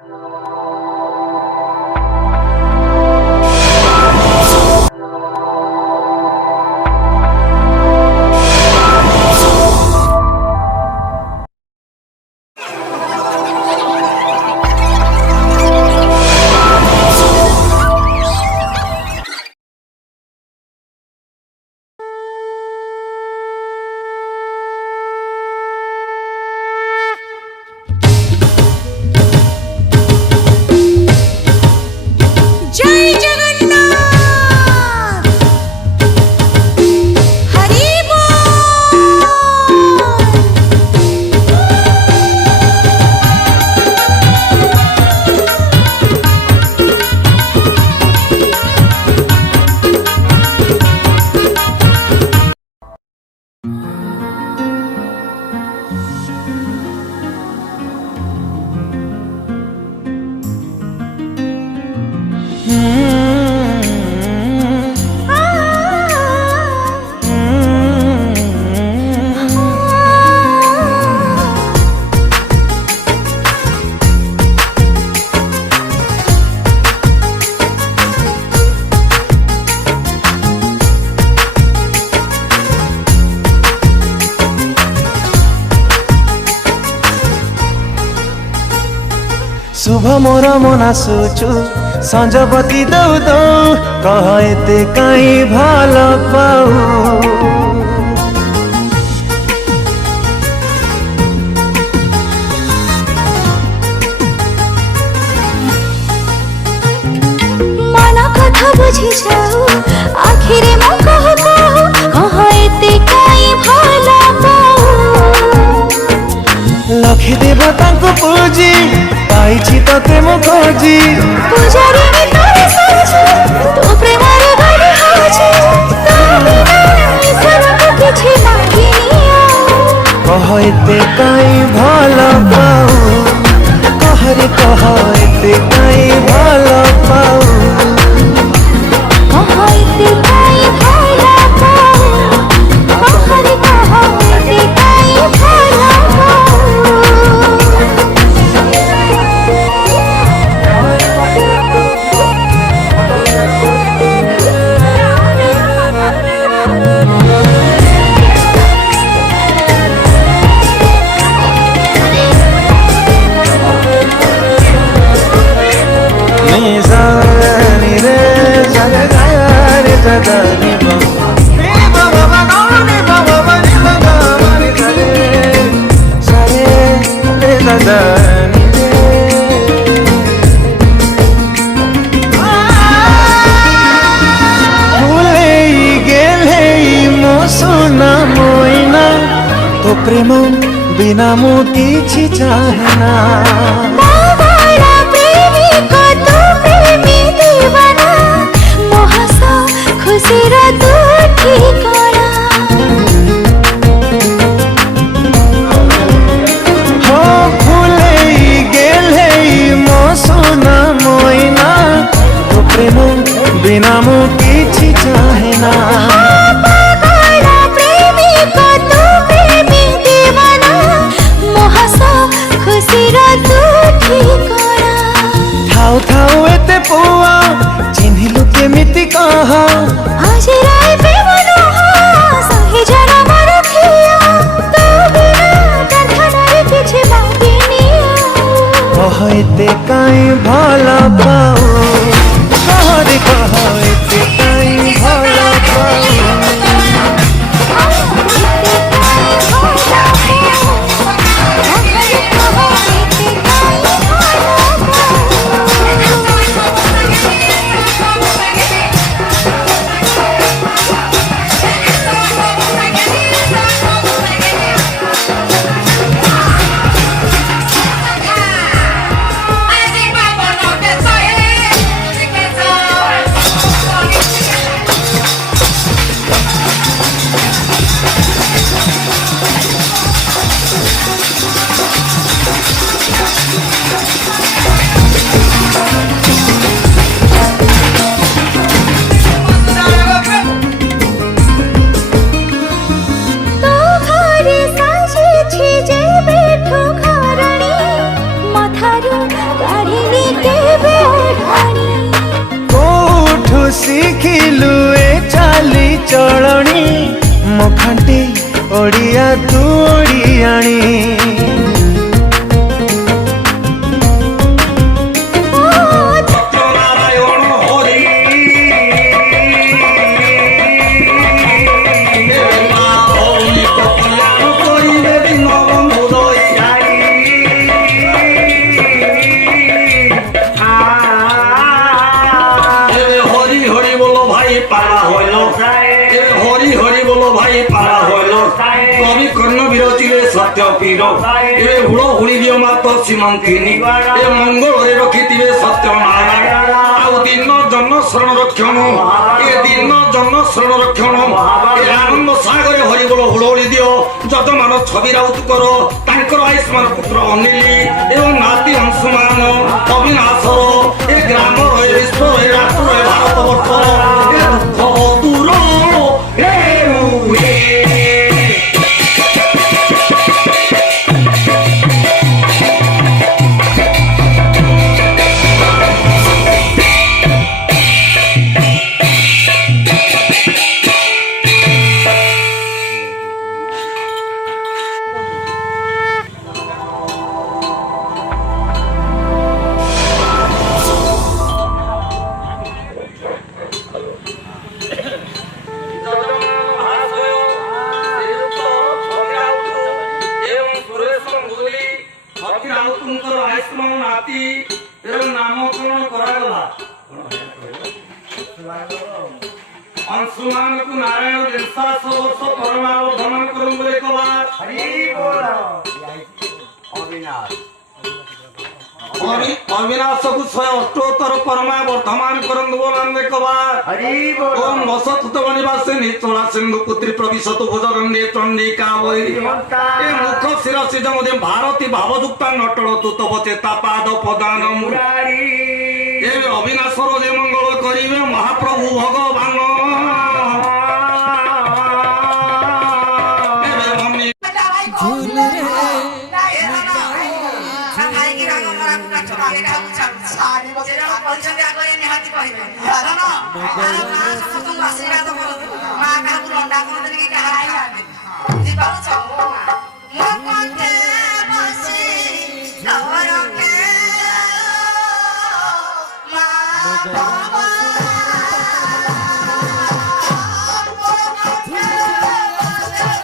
शुभ मोर मन आसुचु संजपति दौ दौ कह एते काई भल पाऊ मन कथा बुझी जाऊ आखिरे मो कह कह एते काई भल पाऊ लखी देवता को पूजी पाइछि तते मो खोजी पूजारी में तोरे साजी तो प्रेमर गरी हाजी तो बिना ईश्वर को किछि मांगिनिया कह एते काई भल पाऊ कहरे कह एते काई भल पाऊ कह एते काई भल पाऊ कहरे कह एते काई भल पाऊ प्रेम बिना मु किछि चाहेना बाबारा प्रेमी को तू प्रेमी दीवाना मोहसा खुशी रा तू ठिकाना हो फूले गेले मो सोना मोइना तो प्रेम बिना मु किछि चाहेना थाउ एते पुआ चिन्हिलु केमिति कह आज राय प्रेमनो सही जरा मर खिया तो बिना तखनारे पीछे मांगिनिया कह एते काई भल पाऊ कहरे कह एते काई भल पाऊ ମୋ ଖାଣ୍ଟି ଓଡ଼ିଆ ତୁ ଓଡ଼ିଆଣୀ सत्य पीर ए हुड़ हुड़ी दियो मात सीमंथिनी ए मंगल रे रखिथिबे सत्य नारायण आउ दिन जन्म शरण रक्षण ए दिन जन्म शरण रक्षण ए आनंद सागर हरि बोल हुड़ोली दियो जजमान छवि राउत करो तांकर आयुष्मान पुत्र अनिली एवं नाती अंशुमान अविनाशर ए ग्राम रे विश्व रे राष्ट्र रे भारत वर्ष ए दुख दूर अंशुमान को नारायण देवता सर्वस्व परमावधन करम बोले कबार हरि बोल अविनाश अविनाश को 178 परमावर्धमान करम बोलंदे कबार हरि बोल ओम वसत बनिवासे निचोला सिंधु पुत्री प्रविशत भुजगंधे चंडिका वै ए मुख शिरसि जमदे भारती भावयुक्ता नटल तुत बचेता पाद पदान मुरारी ए अविनाशर जे मंगल करिवे महाप्रभु भगवान मा